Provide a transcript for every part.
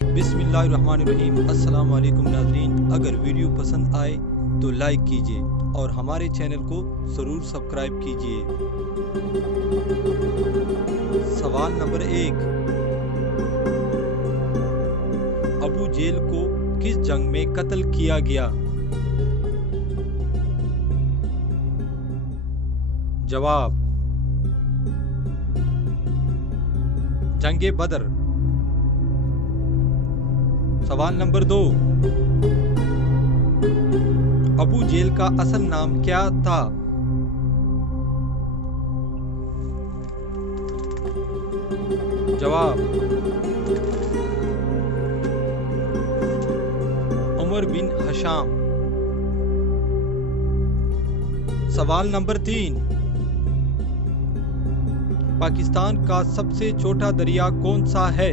बिस्मिल्लाहिर्रहमानिर्रहीम। अस्सलाम वालेकुम नाज़रीन, अगर वीडियो पसंद आए तो लाइक कीजिए और हमारे चैनल को ज़रूर सब्सक्राइब कीजिए। सवाल नंबर 1, अबू जेल को किस जंग में कत्ल किया गया? जवाब, जंगे बदर। सवाल नंबर 2, अबू जेल का असल नाम क्या था? जवाब, उमर बिन हशाम। सवाल नंबर 3, पाकिस्तान का सबसे छोटा दरिया कौन सा है?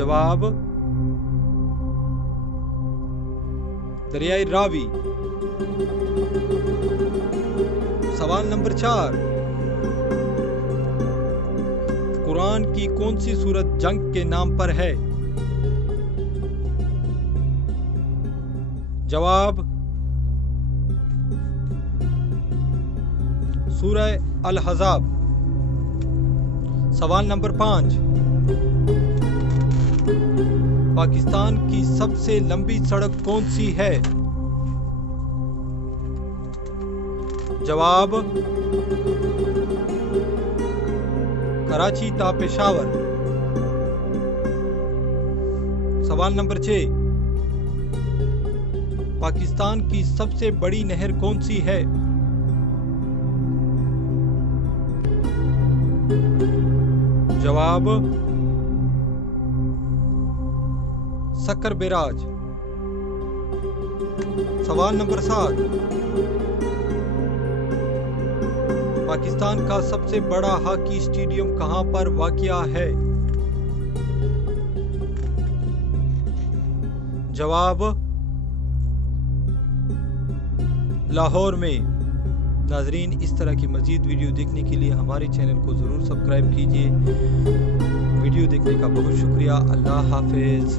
जवाब, दरियाई रावी। सवाल नंबर 4, कुरान की कौन सी सूरत जंग के नाम पर है? जवाब, सूरह अल-अहज़ाब। सवाल नंबर 5, पाकिस्तान की सबसे लंबी सड़क कौन सी है? जवाब, कराची ता पेशावर। सवाल नंबर 6, पाकिस्तान की सबसे बड़ी नहर कौन सी है? जवाब, सक्कर बैराज। सवाल नंबर 7, पाकिस्तान का सबसे बड़ा हॉकी स्टेडियम कहां पर वाक़िया है? जवाब, लाहौर में। नाजरीन, इस तरह की मज़ीद वीडियो देखने के लिए हमारे चैनल को ज़रूर सब्सक्राइब कीजिए। वीडियो देखने का बहुत शुक्रिया। अल्लाह हाफिज़।